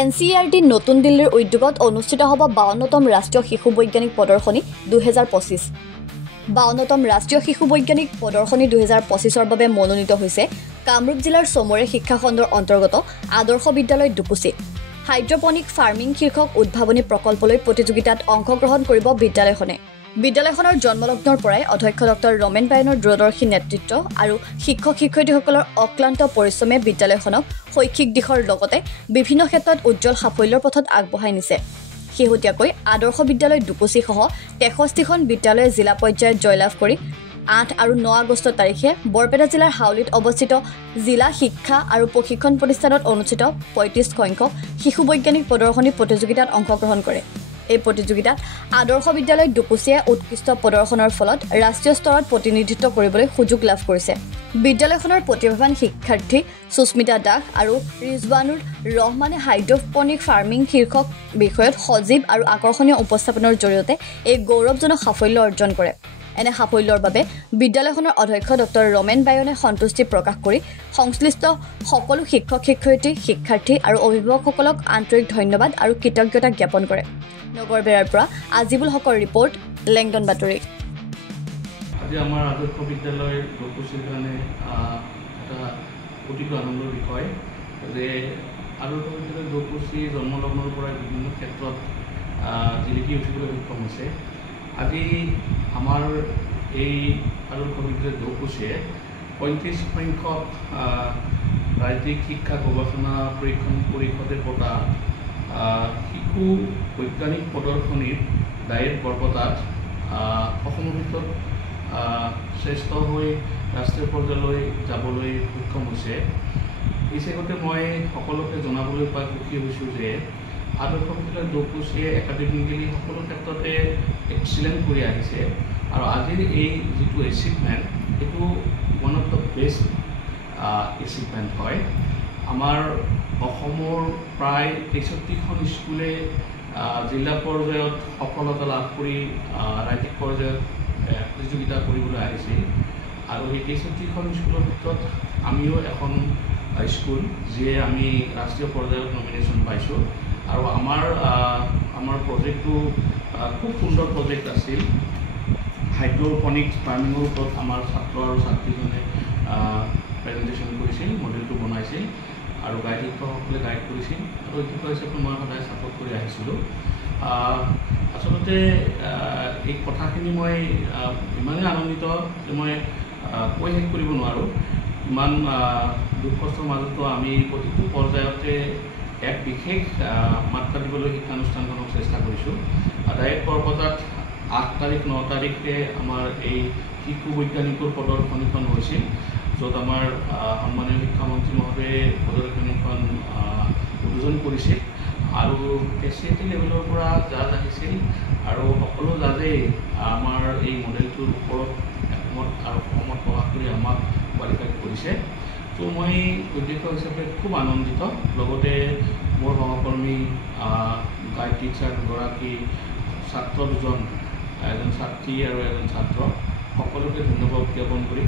NCERT নতুন দিল্লীৰ উদ্যোগত অনুষ্ঠিত হ'ব 52তম ৰাষ্ট্ৰীয় শিশু বৈজ্ঞানিক প্ৰদৰ্শনী 2025। 52তম ৰাষ্ট্ৰীয় শিশু বৈজ্ঞানিক প্ৰদৰ্শনী 2025ৰ বাবে মনোনীত হৈছে কামৰূপ জিলাৰ চমৰে শিক্ষা খণ্ডৰ অন্তৰ্গত আদৰ্শ বিদ্যালয় দুকুচি। হাইড্ৰপনিক ফাৰ্মিং শীৰ্ষক উদ্ভাৱনী প্ৰকল্পলৈ প্ৰতিযোগিতাত অংশগ্ৰহণ কৰিব বিদ্যালয়খনে। বিদ্যালয়খনৰ জন্মলগ্নৰ পৰাই অধ্যক্ষ ডক্টৰ ৰমেন বায়নৰ দূৰদৰ্শী নেতৃত্ব আৰু শিক্ষক-শিক্ষয়িত্ৰীসকলৰ অক্লান্ত পৰিশ্ৰমে বিদ্যালয়খনক শৈক্ষিক দিশৰ লগতে বিভিন্ন ক্ষেত্ৰত উজ্জ্বল সাফল্যৰ পথত আগবঢ়াই নিছে। শেহতীয়াকৈ আদৰ্শ বিদ্যালয় দুকুচিসহ 63খন বিদ্যালয়ে জিলা পৰ্যায়ত জয়লাভ কৰি 8 আৰু 9 আগষ্ট তাৰিখে বৰপেটা জিলাৰ হাউলিত অৱস্থিত জিলা শিক্ষা আৰু প্ৰশিক্ষণ প্ৰতিষ্ঠানত অনুষ্ঠিত 35 সংখ্যক শিশু বৈজ্ঞানিক প্ৰদৰ্শনী প্ৰতিযোগিতাত অংশগ্ৰহণ কৰে। এই প্ৰতিযোগিতাত আদৰ্শ বিদ্যালয় দুকুচিয়ে উৎকৃষ্ট প্ৰদৰ্শনৰ ফলত ৰাষ্ট্ৰীয় স্তৰত প্ৰতিনিধিত্ব কৰিবলৈ সুযোগ লাভ কৰিছে। বিদ্যালয়খনৰ প্ৰতিভাৱান শিক্ষাৰ্থী সুস্মিতা দাস আৰু ৰিজৱানুৰ ৰহমানে হাইড্ৰপনিক ফাৰ্মিং শীৰ্ষক বিষয়ত সজীৱ আৰু আকৰ্ষণীয় উপস্থাপনৰ জৰিয়তে এই গৌৰৱজনক সাফল্য অৰ্জন কৰে। এনে সাফল্যৰ বাবে বিদ্যালয়খনৰ অধ্যক্ষ ডক্টৰ ৰমেন বায়নে সন্তুষ্টি প্ৰকাশ কৰি সংশ্লিষ্ট সকলো শিক্ষক-শিক্ষয়িত্ৰী, শিক্ষাৰ্থী আৰু অভিভাৱকসকলক আন্তৰিক ধন্যবাদ আৰু কৃতজ্ঞতা জ্ঞাপন কৰে। নগৰবেৰাৰ পৰা আজিবুল হকৰ ৰিপৰ্ট, লেংডন বাতৰি। আজি আমাৰ আদৰ্শ বিদ্যালয় দুকুচিৰ কাৰণে এটা অতিকৈ আনন্দৰ বিষয় যে আদৰ্শ বিদ্যালয় দুকুচি জন্মলগ্নৰ পৰা বিভিন্ন ক্ষেত্ৰত জিলিকি উঠিবলৈ সক্ষম হৈছে। আজি আমাৰ এই আদৰ্শ বিদ্যালয় দুকুচিয়ে 35 সংখ্যক ৰাজ্যিক শিক্ষা গৱেষণা পৰীক্ষণ পৰিষদে পতা শিশু বৈজ্ঞানিক প্ৰদৰ্শনীৰ ডায়েট বৰপেটাত অসমৰ ভিতৰত শ্ৰেষ্ঠ হৈ ৰাষ্ট্ৰীয় পৰ্যায়লৈ যাবলৈ সক্ষম হৈছে। এই চেগতে মই সকলোকে জনাবলৈ পাই সুখী হৈছোঁ যে আদৰ্শ বিদ্যালয় দুকুচিয়ে একাডেমিকেলি সকলো ক্ষেত্ৰতে এক্সিলেণ্ট কৰি আহিছে আৰু আজিৰ এই যিটো এচিভমেণ্ট সেইটো one of the best achievement হয়। আমাৰ অসমৰ প্ৰায় 63খন স্কুলে জিলা পৰ্যায়ত সফলতা লাভ কৰি ৰাজ্যিক পৰ্যায়ত প্ৰতিযোগিতা কৰিবলৈ আহিছিল আৰু সেই 63খন স্কুলৰ ভিতৰত আমিও এখন স্কুল যিয়ে আমি ৰাষ্ট্ৰীয় পৰ্যায়ত নমিনেশ্যন পাইছোঁ আৰু আমাৰ প্ৰজেক্টটো খুব সুন্দৰ প্ৰজেক্ট আছিল। হাইড্ৰপনিক ফাৰ্মিঙৰ ওপৰত আমাৰ ছাত্ৰ আৰু ছাত্ৰীজনে প্ৰেজেণ্টেশ্যন কৰিছিল, মডেলটো বনাইছিল আৰু গাইড শিক্ষকসকলে গাইড কৰিছিল আৰু শিক্ষক হিচাপে মই সদায় ছাপোৰ্ট কৰি আহিছিলোঁ। আচলতে এই কথাখিনি মই ইমানেই আনন্দিত যে মই কৈ শেষ কৰিব নোৱাৰোঁ। ইমান দুখ কষ্টৰ মাজতো আমি প্ৰতিটো পৰ্যায়তে এক বিশেষ মাত্ৰা দিবলৈ শিক্ষানুষ্ঠানখনক চেষ্টা কৰিছোঁ। ডায়েট বৰপেটাত 8 তাৰিখ 9 তাৰিখে আমাৰ এই শিশু বৈজ্ঞানিকৰ প্ৰদৰ্শনীখন হৈছিল, য'ত আমাৰ সন্মানীয় শিক্ষামন্ত্ৰী মহোদয়ে প্ৰদৰ্শনীখন উদ্বোধন কৰিছিল আৰু SCT লেভেলৰ পৰা জাজ আহিছিল আৰু সকলো জাজেই আমাৰ এই মডেলটোৰ ওপৰত একমত আৰু সহমত প্ৰকাশ কৰি আমাক কোৱালিফাই কৰিছে। ত' মই উদ্যোক্তা হিচাপে খুব আনন্দিত। লগতে মোৰ সহকৰ্মী গাইড টিচাৰ দুগৰাকী, ছাত্ৰ দুজন, এজন ছাত্ৰী আৰু এজন ছাত্ৰ, সকলোকে ধন্যবাদ জ্ঞাপন কৰি